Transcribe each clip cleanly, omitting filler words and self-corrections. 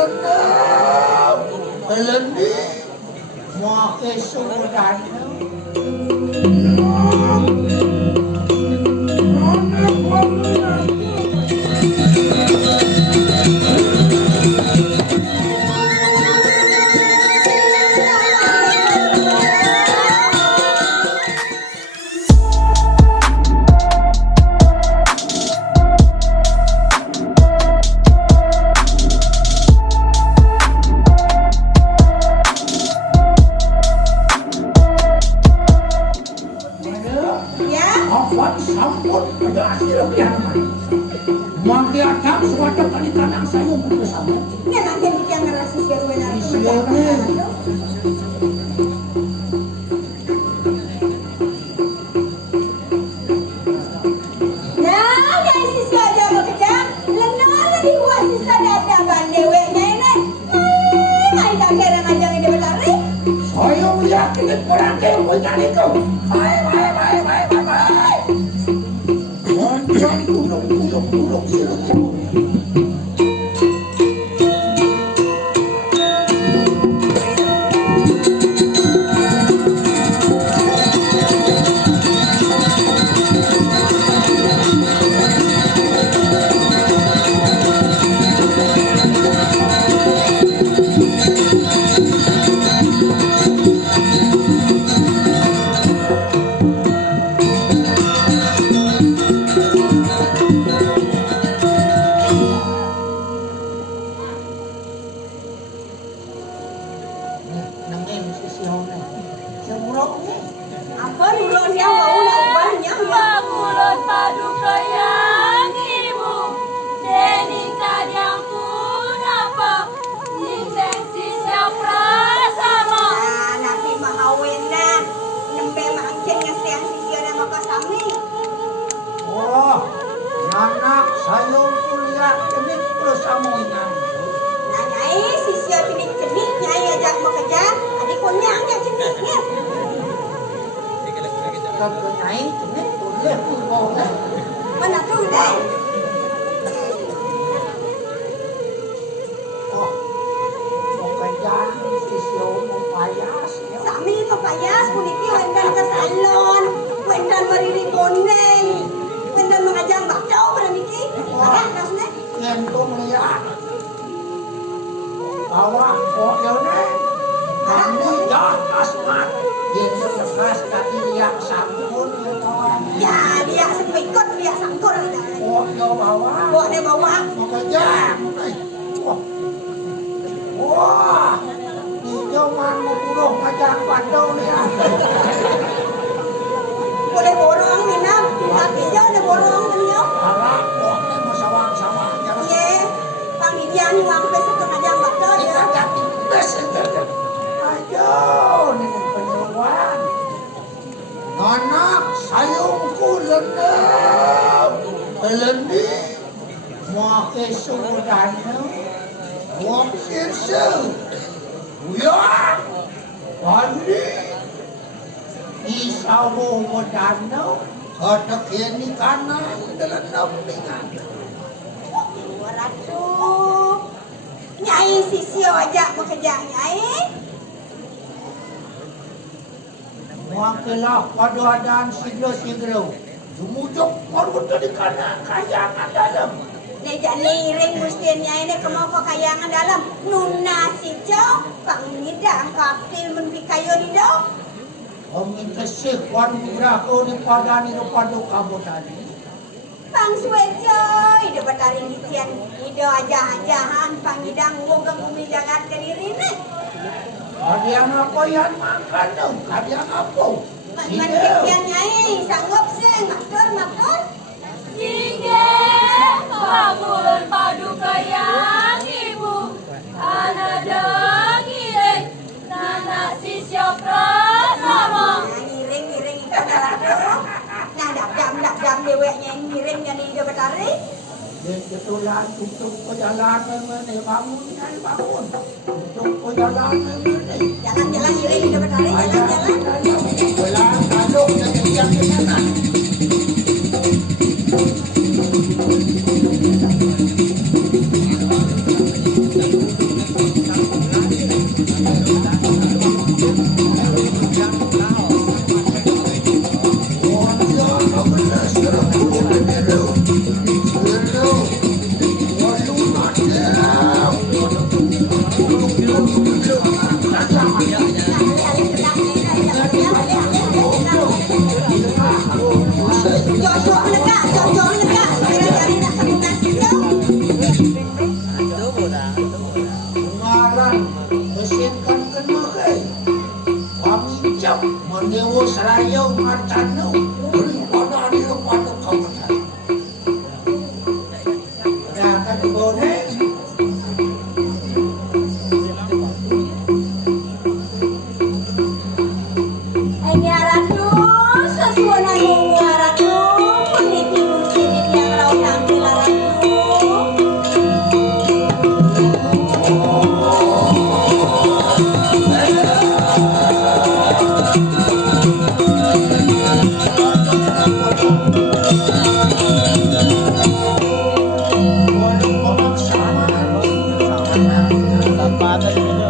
lenau lendi mau kesudan sampun pada hasil kiamat. Mangki adang suatu kali tanang saya bersama. Ya nanti yang ngerasa siapa benar. Nah, yang sisi aja bekerja, lengan di buat sisa dada bandewe nenek. Ada keren aja yang dia berlari. Saya meyakini orang yang mencari kau. Bye. Tulung siluman. Apa dulu dia mau nak banyak ya? Kulon padu kayang ibu, deni kadang pun apa, intensi siapa sama. Nah, nanti mahawin dah, nembe makin ngesian sisi ada maka sami. Oh, anak saya kuliah ini bersama dengan. Nah, nyai sisi cenik nyai ajak bekerja, adik konyangnya ceniknya. Kalau naik ini boleh boleh. Mana tu dah? Oh, mau kerja sisio mau payas. Sami papayas puniki wendan ke salon, wendan mariri koneng, wendan mengajang bakso pada niki. Ada nasne? Yang tu melihat bahwa pokoknya kami dah asmat. Dia lepas kaki dia sangkut Ya, dia sepikot dia sangkut ada. oh dia bawa Bawa dia bawa. mau kerja wah dia mau buruh macam padau ni Boleh borong minam, hati dia ada borong dia. harap oh dia mau sawang-sawang Ye, panggilan uang besok ngajang bakso kita ya. jadi best ayo nenek penyewaan anak sayungku lenau lendi mau kesudan mau kirse ya pandi isawo modano ada kini kanan dalam nampingan Waduh, nyai sisi ajak bekerja nyai. Makilah pada adaan siglo-siglo. Jumujok baru tadi kanan kayangan dalam. Nejak niring mesti nyai ni kemau kayangan dalam. Nuna si Jow, pangidang kapil menpi kayu di do. Omin kesih wan berako di padani padu kamu tadi. Pang suejo, ide batari dician, ide ajah-ajahan pangidang woga bumi jagat ke diri ni. Ada yang apa yang makan dong? Ada yang apa? Mandikian nyai, sanggup sih, matur. Sige, kulon padu kayang ibu, anada ngireng, nana si siapa sama. Nah, ngiring itu adalah dorong. Nah, dap-dap deweknya ngiring kan ide batari. Kebetulan untuk perjalanan ini bangun. Untuk perjalanan ini. Jalan-jalan ngiring ide batari, jalan-jalan. Jalan kalau yang ke sana. Mendewo sarayong martano. Daripada di lempada kau benar. Nah, kan digoreng. Ini ratu, sesuatu nunggu ratu, meniti musik yang lau tampil ratu. Batu.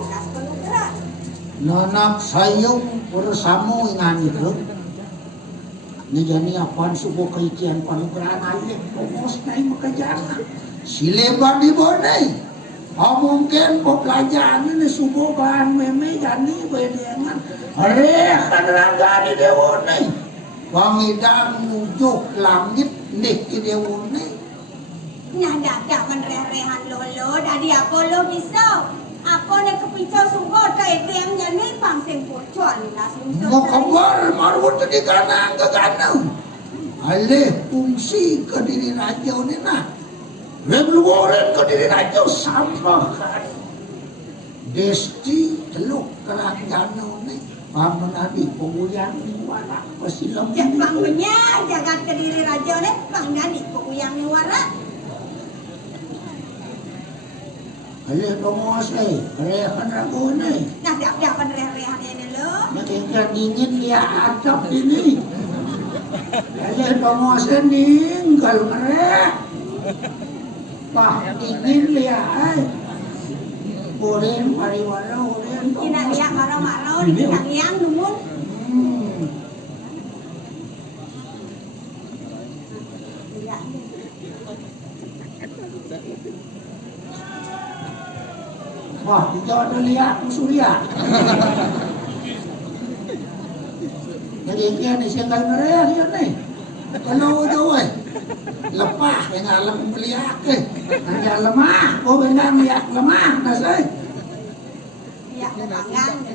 jelas penugra. Nanak sayong bersama dengan itu. Ngejani apaan subuh keikian panugrahan alih pokos naik makajana. Sileban di bonai. Mungkin pelajaran ini subuh bahan meme jani bedengan. Kan rangga di dewonai. Pangidang nujuk langit nih di dewonai. Nah dak menrerehan lolo dari apa lo bisa? Apa nak kepicau subuh tak yang jani pangseng pocon lah susu. Mau kabar marwut di kanan ke kanan. Alih fungsi ke diri raja ini nah. Rebluoren ke diri raja sampakan. Desti teluk kerajaan ini. Paman Nabi penguyang niwara pasilam. Jepangnya jagat ke diri raja ni pang nani penguyang niwara. Alih pengosai, kerehan ragu ni. Nah dak menrerehan ini lo. Mereka dingin dia atap ini. Alih pengosai ninggal mereka. Pak dingin dia Urin pariwara urin. Kina dia marau-marau di yang numun. Wah, hijau ada lihat surya. Jadi ni siangkal merah ya ni. Kalau jauh lepah yang alam beliak hanya lemah, oh benar liak lemah nasai. Ya, lemangan.